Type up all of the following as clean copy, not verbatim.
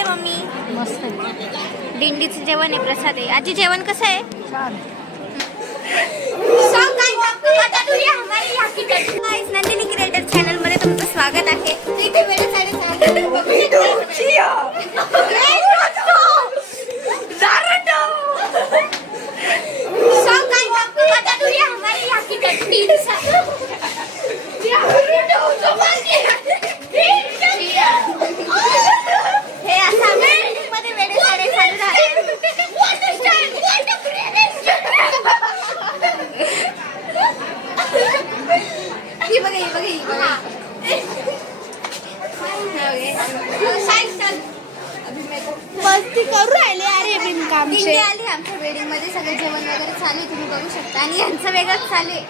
आहे मम्मी? मस्त आहे. दिंडीचं जेवण आहे, प्रसाद आहे. आजी जेवण कसं आहे? छान. नंदिनी क्रिएटर चॅनल मध्ये तुमचं स्वागत आहे. इथे हे असं मध्ये वेळे साडे चालू झाले. मस्ती करू राहिले अरे बिनकामचे. आली आमच्या वेडिंग मध्ये सगळं जेवण वगैरे चालू आहे, तुम्ही बघू शकता. आणि यांचं वेगळंच चालू आहे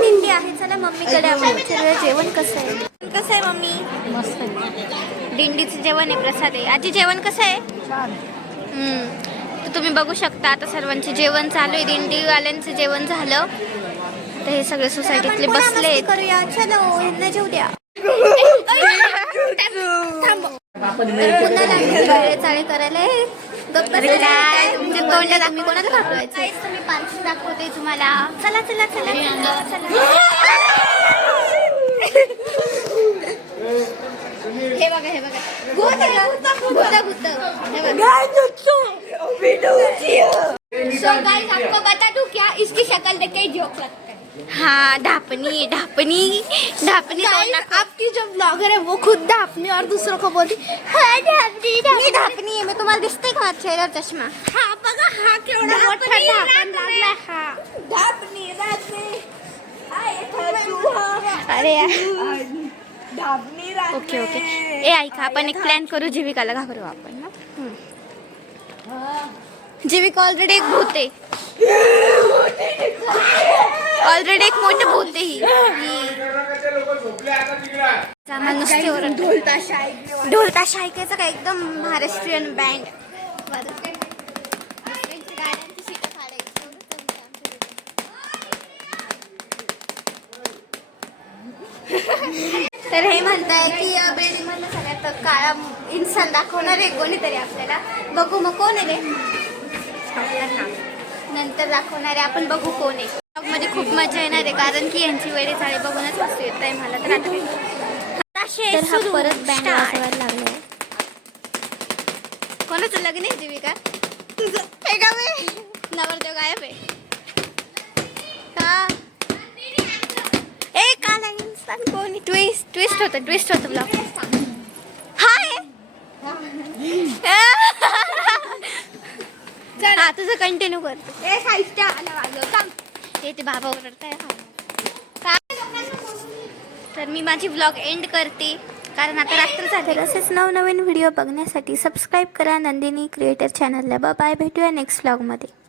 दिंडी आहे. चला मम्मीकडे आपण जेवण कसं आहे मम्मी? मस्त आहे. दिंडीचं जेवण आहे, प्रसाद आहे. आजी जेवण कसं आहे? छान. तर तुम्ही बघू शकता आता सर्वांचे जेवण चालू आहे. दिंडीवाल्यांचं जेवण झालं तर हे सगळे सोसायटीतले बसले. करूया चलो जेऊ द्या. चाळे करायला तुमच्या तोंडात आम्ही कोणाला दाखवायचं? मी पार्सल दाखवते तुम्हाला. चला चला चला हे बघा हे बघा भूत भूत सो गाइस आपको बता दूं क्या इसकी शक्ल देख के जोक लगता है. हाँ ढापनी ढापनी ढापनी. आपकी जो ब्लॉगर है वो खुद ढापनी और दूसरों को बोलती हाँ ढापनी ढापनी आहे. मी तुम्हाला दिसते का चेहऱ्यावर चष्मा? हा बघा हा केवढा मोठा ढापण लागलाय. हा ढापनी अरे ओके ओके. ए ऐका आपण एक प्लॅन करू. जीविकाला घाबरू आपण. जीविका ऑलरेडी एक भूत आहे. ऑलरेडी एक मोठे भूत आहे. ढोलताशा ऐकायचं का? एकदम महाराष्ट्रीयन बँड. तर हे म्हणताय की बिल्डिंग मधला सगळ्यात काळा इन्सान दाखवणार आहे कोणीतरी आपल्याला. बघू मग कोण आहे रे? नंतर दाखवणार आहे आपण. बघू कोण आहे. मध्ये खूप मजा येणार आहे कारण की यांची वेळे चाळे बघूनच हसू येत आहे मला. तर आता परत बँड वाजवायला लागले. कोणाचं लग्न आहे जीविका? नवरदेव गायब आहे का? ए काला इन्सान कोणी? ट्विस्ट होतं ब्लॉग. हाय हा तुझं कंटिन्यू करतो. ते बाबा ओरडताय. तर मी माझी ब्लॉग एंड करते कारण आता रात्र झाली. असेच नवनवीन व्हिडिओ बघण्यासाठी सबस्क्राईब करा नंदिनी क्रिएटर चॅनलला. बाय. भेटूया नेक्स्ट ब्लॉगमध्ये.